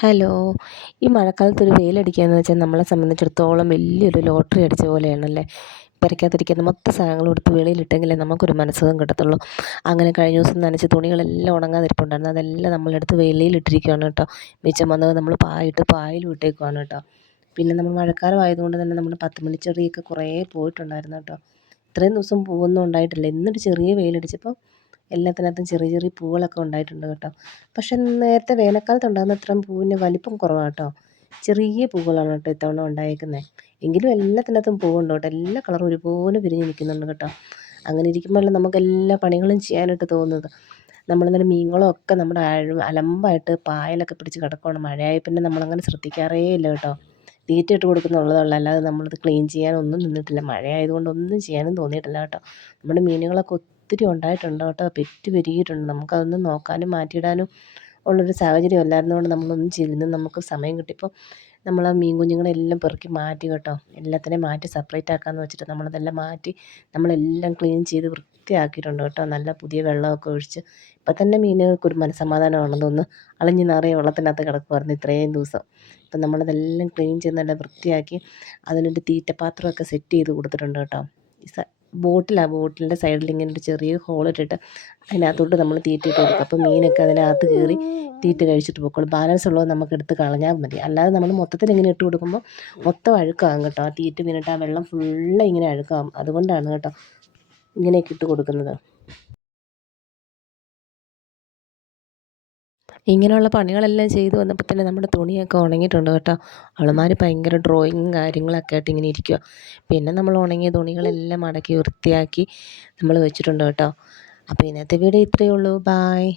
Hello. ഈ മഴക്കാലത്തൊരു വെയിലടിക്കുകയെന്ന് വെച്ചാൽ നമ്മളെ സംബന്ധിച്ചിടത്തോളം വലിയൊരു ലോട്ടറി അടിച്ച പോലെയാണല്ലേ. പെരയ്ക്കകത്തിരിക്കുന്ന മൊത്തം സാധനങ്ങളും എടുത്ത് വെളിയിലിട്ടെങ്കിലേ നമുക്കൊരു മനഃസുഖം കിട്ടത്തുള്ളൂ. അങ്ങനെ കഴിഞ്ഞ ദിവസം നനച്ച തുണികളെല്ലാം ഉണങ്ങാതിരിപ്പുണ്ടായിരുന്നു. അതെല്ലാം നമ്മളെടുത്ത് വെളിയിലിട്ടിരിക്കുകയാണ് കേട്ടോ. മിച്ചം വന്നത് നമ്മൾ പായിലും ഇട്ടേക്കുവാണ് കേട്ടോ. പിന്നെ നമ്മൾ മഴക്കാലം ആയതുകൊണ്ട് തന്നെ നമ്മുടെ 10 മണിച്ചെടിയൊക്കെ കുറേ പോയിട്ടുണ്ടായിരുന്നു കേട്ടോ. ഇത്രയും ദിവസം പൂവൊന്നും ഉണ്ടായിട്ടില്ല. ഇന്നൊരു ചെറിയ വെയിലടിച്ചപ്പോൾ എല്ലാത്തിനകത്തും ചെറിയ ചെറിയ പൂവുകളൊക്കെ ഉണ്ടായിട്ടുണ്ട് കേട്ടോ. പക്ഷെ നേരത്തെ വേനൽക്കാലത്ത് ഉണ്ടാകുന്ന അത്രയും പൂവിന് വലിപ്പം കുറവാണ് കേട്ടോ. ചെറിയ പൂവുകളാണ് കേട്ടോ ഇത്തവണ ഉണ്ടായേക്കുന്നത്. എങ്കിലും എല്ലാത്തിനകത്തും പൂവുണ്ട് കേട്ടോ. എല്ലാ കളറും ഒരുപോലെ വിരിഞ്ഞ് നിൽക്കുന്നുണ്ട് കേട്ടോ. അങ്ങനെ ഇരിക്കുമ്പോഴല്ലേ നമുക്ക് എല്ലാ പണികളും ചെയ്യാനായിട്ട് തോന്നുന്നത്. നമ്മളിന്നലെ മീനുകളൊക്കെ നമ്മുടെ അലമ്പായിട്ട് പായലൊക്കെ പിടിച്ച് കിടക്കുകയാണ്. മഴയായി പിന്നെ നമ്മളങ്ങനെ ശ്രദ്ധിക്കാറേ ഇല്ല കേട്ടോ. തീറ്റ ഇട്ട് കൊടുക്കുന്നുള്ളതുള്ളൂ, അല്ലാതെ നമ്മളത് ക്ലീൻ ചെയ്യാനൊന്നും നിന്നിട്ടില്ല. മഴയായതുകൊണ്ട് ഒന്നും ചെയ്യാനും തോന്നിയിട്ടില്ല കേട്ടോ. നമ്മുടെ മീനുകളൊക്കെ ഒത്തിരി ഉണ്ടായിട്ടുണ്ട് കേട്ടോ. പെറ്റ് പെരുകിയിട്ടുണ്ട്. നമുക്കതൊന്നും നോക്കാനും മാറ്റിയിടാനും ഉള്ളൊരു സാഹചര്യം അല്ലായിരുന്നതുകൊണ്ട് നമ്മളൊന്നും ചെയ്തില്ല. ഇന്ന് നമുക്ക് സമയം കിട്ടിയപ്പോൾ നമ്മൾ ആ മീൻ കുഞ്ഞുങ്ങളെല്ലാം പെറുക്കി മാറ്റി കേട്ടോ. എല്ലാത്തിനെയും മാറ്റി സെപ്പറേറ്റ് ആക്കാമെന്ന് വെച്ചിട്ട് നമ്മളതെല്ലാം മാറ്റി നമ്മളെല്ലാം ക്ലീൻ ചെയ്ത് വൃത്തിയാക്കിയിട്ടുണ്ട് കേട്ടോ. നല്ല പുതിയ വെള്ളമൊക്കെ ഒഴിച്ച് ഇപ്പം തന്നെ മീനുകൾക്കൊരു മനസ്സമാധാനമാണെന്ന് തോന്നുന്നു. അളിഞ്ഞ് നാറിയ വെള്ളത്തിനകത്ത് കിടക്കുമായിരുന്നു ഇത്രയും ദിവസം. ഇപ്പം നമ്മളതെല്ലാം ക്ലീൻ ചെയ്ത് നല്ല വൃത്തിയാക്കി അതിനൊരു തീറ്റപ്പാത്രമൊക്കെ സെറ്റ് ചെയ്ത് കൊടുത്തിട്ടുണ്ട് കേട്ടോ. ബോട്ടിലിൻ്റെ സൈഡിൽ ഇങ്ങനെ ഒരു ചെറിയ ഹോളിട്ടിട്ട് അതിനകത്തോട്ട് നമ്മൾ തീറ്റ ഇട്ട് കൊടുക്കും. അപ്പോൾ മീനൊക്കെ അതിനകത്ത് കയറി തീറ്റ കഴിച്ചിട്ട് പോയിക്കോളും. ബാലൻസ് ഉള്ളത് നമുക്ക് എടുത്ത് കളഞ്ഞാൽ മതി. അല്ലാതെ നമ്മൾ മൊത്തത്തിൽ ഇങ്ങനെ ഇട്ട് കൊടുക്കുമ്പോൾ മൊത്തം അഴുക്കാകും കേട്ടോ. ആ തീറ്റ വീണിട്ട് ആ വെള്ളം ഫുള്ള് ഇങ്ങനെ അഴുക്കാകും. അതുകൊണ്ടാണ് കേട്ടോ ഇങ്ങനെയൊക്കെ ഇട്ട് കൊടുക്കുന്നത്. ഇങ്ങനെയുള്ള പണികളെല്ലാം ചെയ്ത് വന്നപ്പോൾ തന്നെ നമ്മുടെ തുണിയൊക്കെ ഉണങ്ങിയിട്ടുണ്ട് കേട്ടോ. അവളുമാർ ഭയങ്കര ഡ്രോയിങ്ങും കാര്യങ്ങളൊക്കെ ആയിട്ട് ഇങ്ങനെ ഇരിക്കുക. പിന്നെ നമ്മൾ ഉണങ്ങിയ തുണികളെല്ലാം മടക്കി വൃത്തിയാക്കി നമ്മൾ വെച്ചിട്ടുണ്ട് കേട്ടോ. അപ്പോൾ ഇന്നത്തെ വീഡിയോ ഇത്രയേ ഉള്ളൂ. ബായ്.